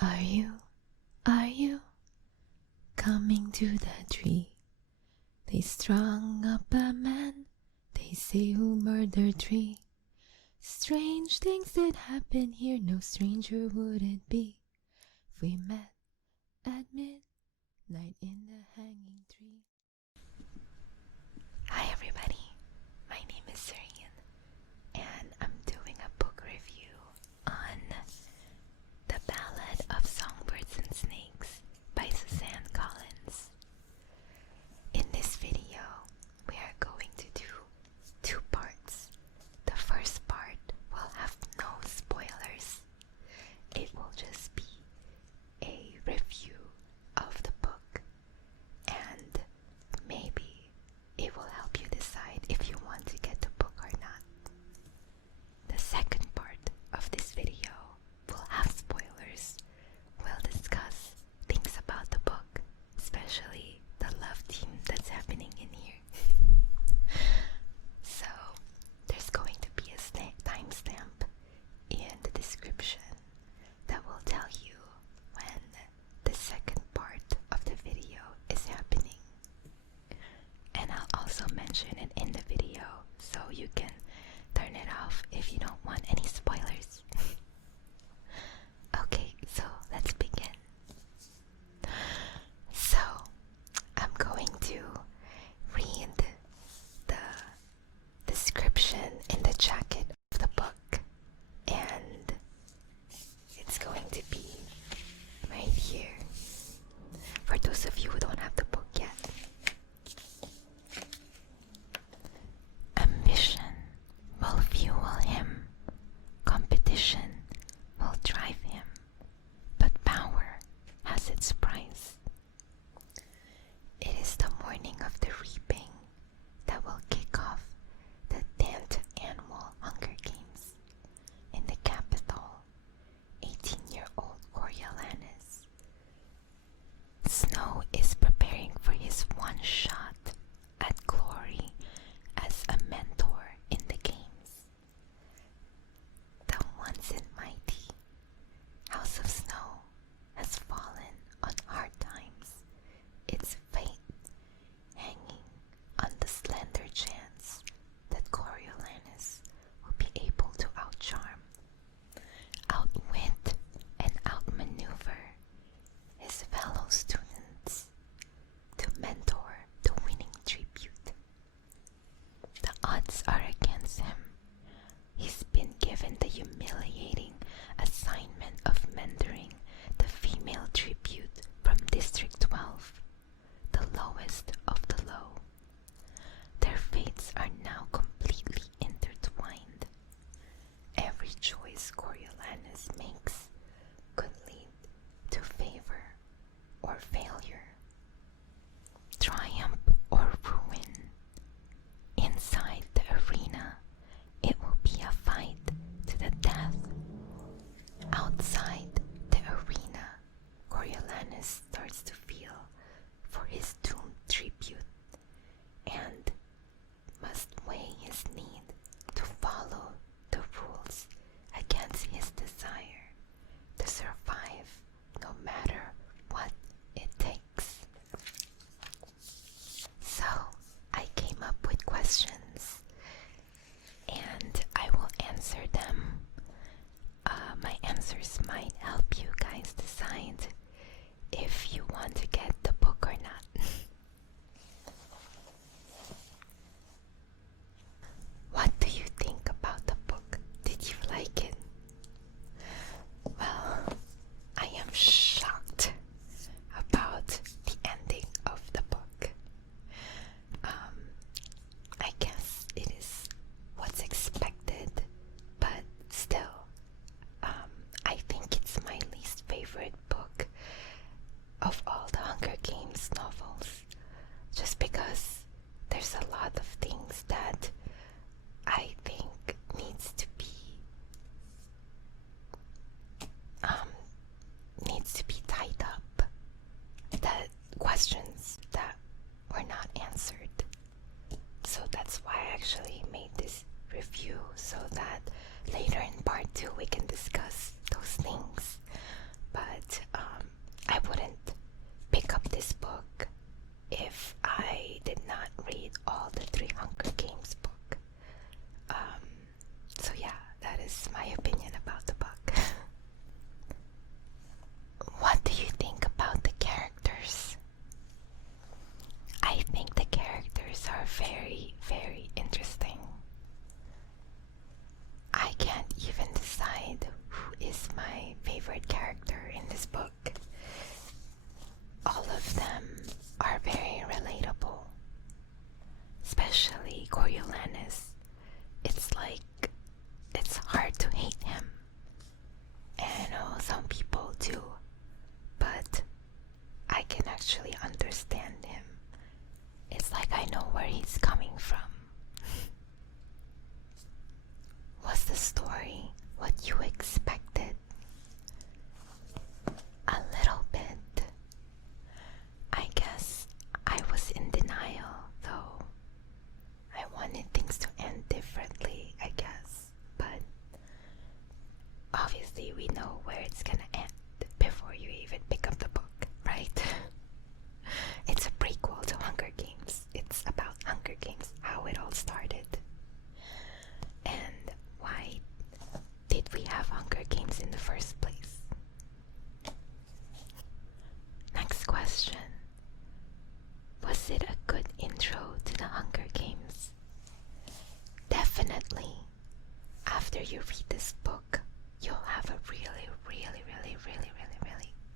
Are you coming to the tree? They strung up a man, they say, who murdered three. Strange things did happen here, no stranger would it be if we met at midnight in the hanging tree. Hi everybody, my name is Suzanne, and I'm doing a book review on The Ballad of Songbirds and Snakes by Suzanne Collins. In this video, we are going to do two parts. The first part will have no spoilers. It will just be a review of the book, and maybe it will help you decide if you want to get the book or not. The second part of this video will have spoilers. We'll discuss things about the book, especially the love theme that's happening in here. So there's going to be a timestamp in the description that will tell you when the second part of the video is happening. And I'll also mention it in the video so you can turn it off if you don't want any spoilers. Okay, so let's begin. So I'm going to read the description in the jacket of the book, and it's going to be right here for those of you who don't have the book yet. Ambition will fuel him, competition will drive him, but power has its price. It is the morning of the reaping that will kick off the 10th annual Hunger Games in the capital. 18-year-old Coriolanus Snow is preparing for his one shot at glory as a mentor in the games. The once and mighty House of Snow has fallen on hard times, its fate hanging on the slender chance that Coriolanus will be able to outcharm, outwit, and outmaneuver his fellow students to mentor the winning tribute. The odds are against him. He's been given the humiliating assignment of mentoring the female tribute from District 12, the lowest of the low. Their fates are now completely intertwined. Every choice Coriolanus makes could lead to favor or failure, triumph or ruin. Inside the arena, it will be a fight to the death. Outside the arena, Coriolanus starts to feel for his doomed tribute and must weigh his need to follow the rules against his desire to survive no matter what it takes. obviously we know where it's gonna end before you even pick up the book, right? It's a prequel to Hunger Games. It's about Hunger Games, how it all started. And why did we have Hunger Games in the first place? Next question. Was it a good intro to the Hunger Games? Definitely. After you read this book, you'll have a really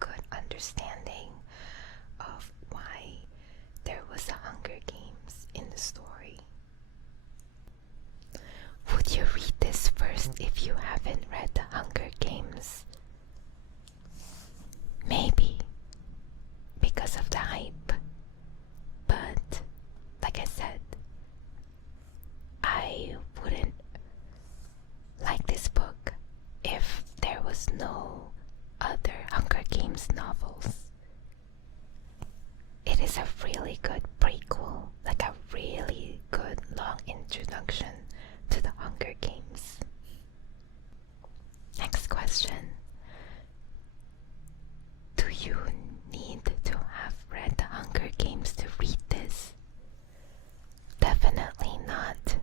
good understanding of why there was a Hunger Games in the story. Would you read this first if you haven't read the Hunger Games? Maybe, because of the hype. But, like I said, I wouldn't like this book if there was no other Hunger Games novels. It is a really good prequel, like a really good long introduction to the Hunger Games. Next question. Do you need to have read the Hunger Games to read this? Definitely not.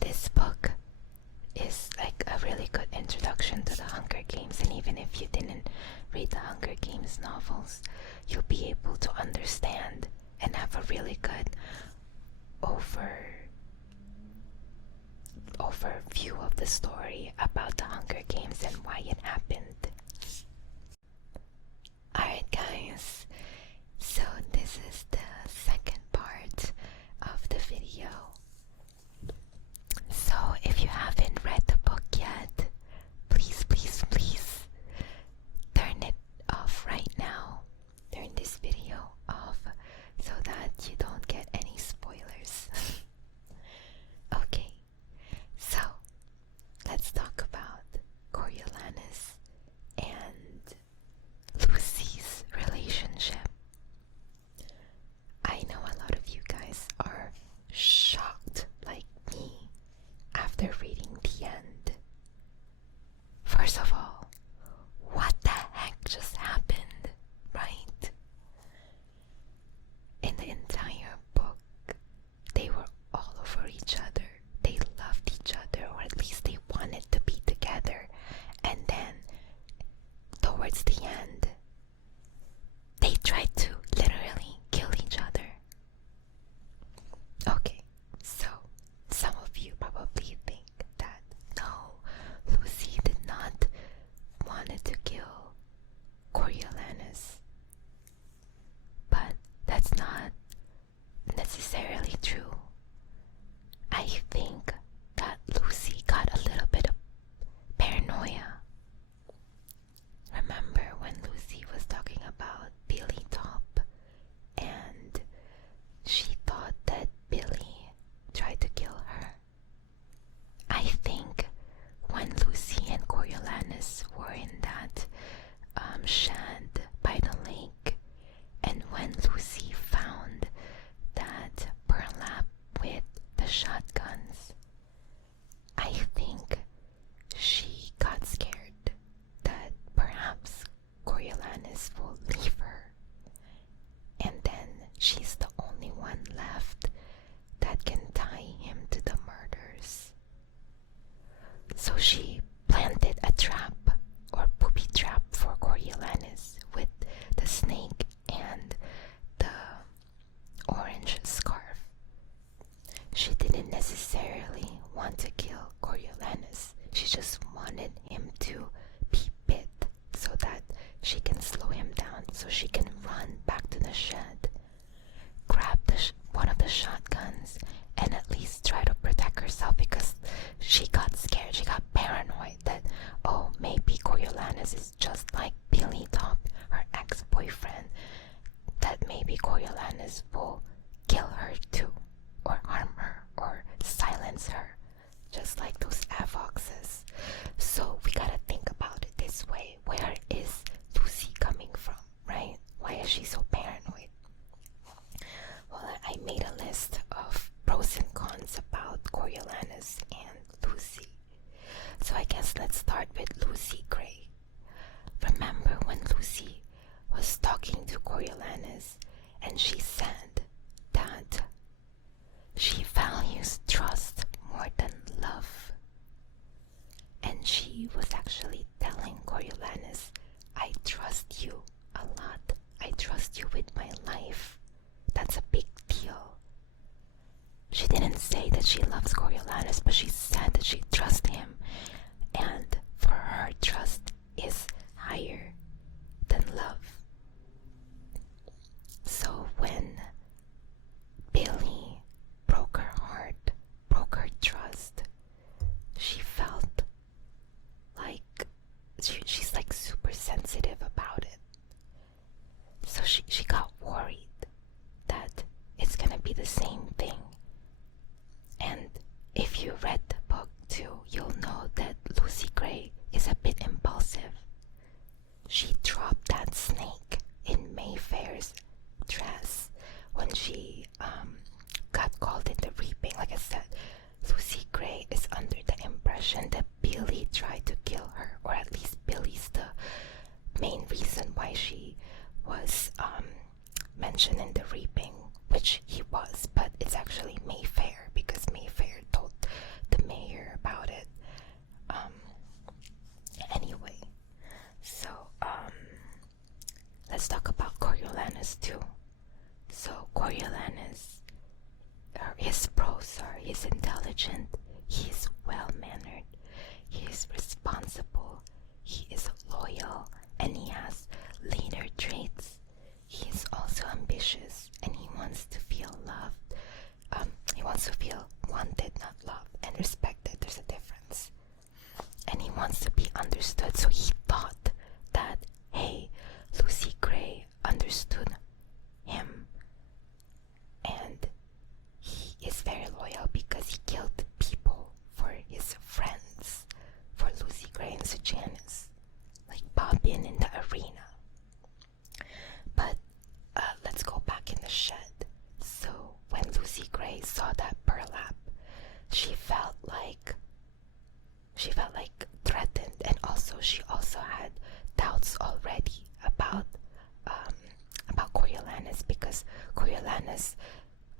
This book is like a really good introduction to the Hunger Games, and even if you didn't read the Hunger Games novels, you'll be able to understand and have a really good overview of the story about the Hunger Games and why it happened. Alright guys, so this is the second part of the video. So if you haven't read the book yet, please turn it off right now. Turn this video off so that you don't get any spoilers. Okay, so let's talk about Coriolanus and Lucy's relationship. I know a lot of you guys are shocked like me after reading the end. First of all, what the heck just happened, right? In the entire book, they were all over each other. They loved each other, or at least they wanted to be together. And then, towards the end, they tried to literally kill each other. Okay, so some of you probably think that no, Lucy did not wanted to kill Coriolanus. But that's not necessarily true. I think that Lucy got a little bit of paranoia. Remember when Lucy was talking about Billy Top and she thought that Billy tried to kill her? I think when Lucy and Coriolanus were in that shed by the lake, and when Lucy found that burlap with the shotguns, I think she got scared that perhaps Coriolanus will leave her, and then she's the only one left that can tie him to the murders. So she planted a trap or booby trap for Coriolanus with the snake and the orange scarf. She didn't necessarily want to kill Coriolanus. She just wanted him to be bit so that she can slow him down, so she can run back to the shed, grab one of the shotguns, and at least try to protect herself, because she got scared. She got paranoid that, oh, maybe Coriolanus is just like Billy Top, her ex-boyfriend, that maybe Coriolanus will kill her too, or harm her, or silence her, just like those Avoxes. So we gotta think about it this way. Where is Lucy coming from, right? Why is she so paranoid? Well, I made a list of pros and cons about Coriolanus and Lucy. So I guess let's start with Lucy Gray. Remember when Lucy was talking to Coriolanus and she said that she values trust more than love. And she was actually telling Coriolanus, I trust you a lot. I trust you with my life. That's a big deal. She didn't say that she loves Coriolanus, but she said that she trusts him. And for her, trust is higher than love. So when Billy broke her heart, broke her trust, she felt like she's like super sensitive about it. So she got worried that it's gonna be the same thing. And if you read the book too, you'll know that Lucy Gray is a bit impulsive. She dropped that snake in Mayfair's dress when she got called in the reaping. Like I said, Lucy Gray is under the impression that Billy tried to kill her, or at least Billy's the main reason why she was mentioned in the reaping, which he was, but it's actually Mayfair because Mayfair told the mayor about it. Anyway, so let's talk about Coriolanus too. So Coriolanus, his pros are he's intelligent, he's well-mannered, he is responsible, he is loyal, and he has leader traits. He is also ambitious, and he wants to feel loved. He wants to feel wanted, not loved, and respected. There's a difference. And he wants to be understood. So he thought that, hey, Lucy Gray understood him. And he is very loyal because he killed people for his friends, for Lucy Gray and Sejanus, like Bobbin in the arena. But let's go back in the shed. So when Lucy Gray saw that burlap, she felt like threatened, and also she also had doubts already about Coriolanus, because Coriolanus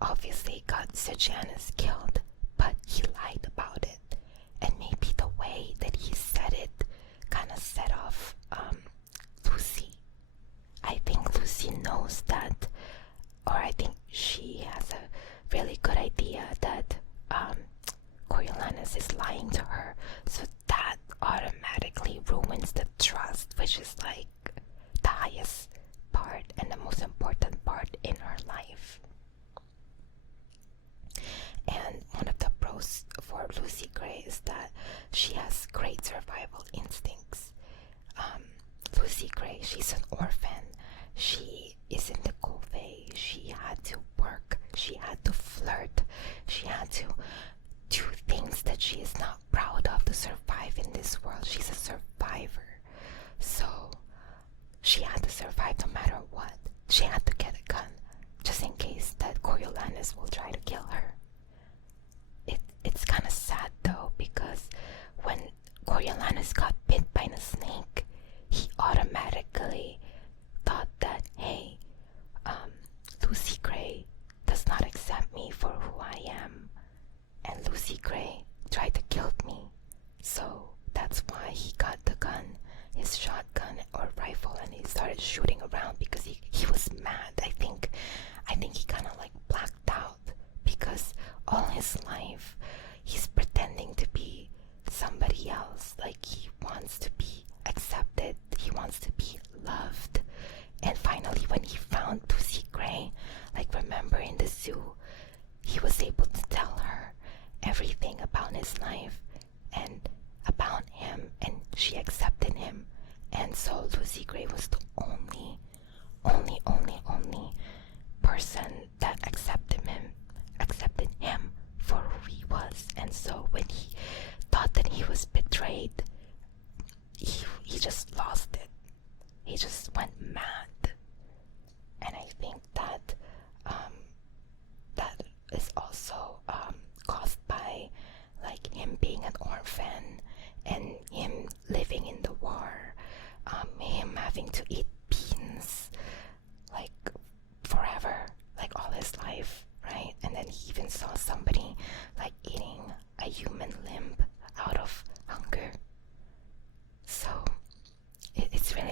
obviously got Sejanus killed, but he lied about it, and maybe the way that he said it kind of set off Lucy. I think Lucy knows that, or I think she has a really good idea that Coriolanus is lying to her, so that automatically ruins the trust, which is like the highest part and the most important part in her life. And one of the pros for Lucy Gray is that she has great survival instincts. Lucy Gray, she's an orphan. She is in the Covey. She had to work. She had to flirt. She had to do things that she is not proud of to survive in this world. She's a survivor. So she had to survive no matter what. She had to get a gun just in case that Coriolanus will try to kill her. It's kind of sad though, because when Coriolanus got bit by the snake, he automatically thought that, hey, Lucy Gray does not accept me for who I am, and Lucy Gray tried to kill me. So that's why he got the gun, his shotgun or rifle, and he started shooting around because he was mad. I think he kind of like blacked out, because all his life he's pretending to be somebody else. Like, he wants to be accepted, he wants to be loved. And finally, when he found Lucy Gray, like, remember in the zoo, he was able to tell her everything about his life and about him, and she accepted him. And so Lucy Gray was the only person that accepted him for who he was. And so when he thought that he was betrayed, he just lost it. He just went mad. And I think that that is also caused by like him being an orphan and him living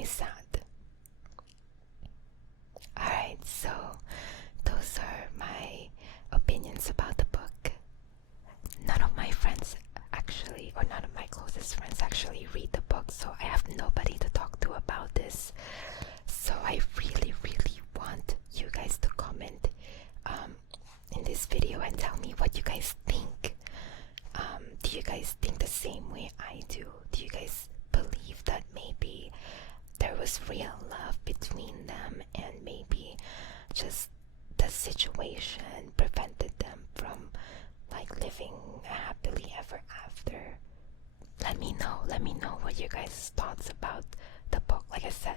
sad. Alright, so those are my opinions about the book. None of my friends actually, or none of my closest friends actually read the book, so I have nobody to talk to about this. So I really, really want you guys to comment in this video and tell me what you guys think. Do you guys think the same way I do? Do you guys believe that maybe there was real love between them and maybe just the situation prevented them from like living happily ever after? Let me know what you guys thoughts about the book. Like I said,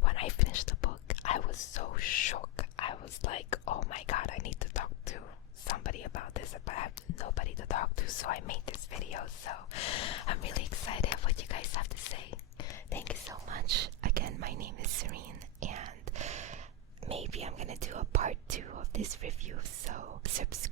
when I finished the book, I was so shook. I was like, oh my god, I need to talk to somebody about this, but I have nobody to talk to, so I made this video. So I'm really excited what you guys have to say. Thank you so much. Again, my name is Serene, and maybe I'm gonna do a part 2 of this review, so subscribe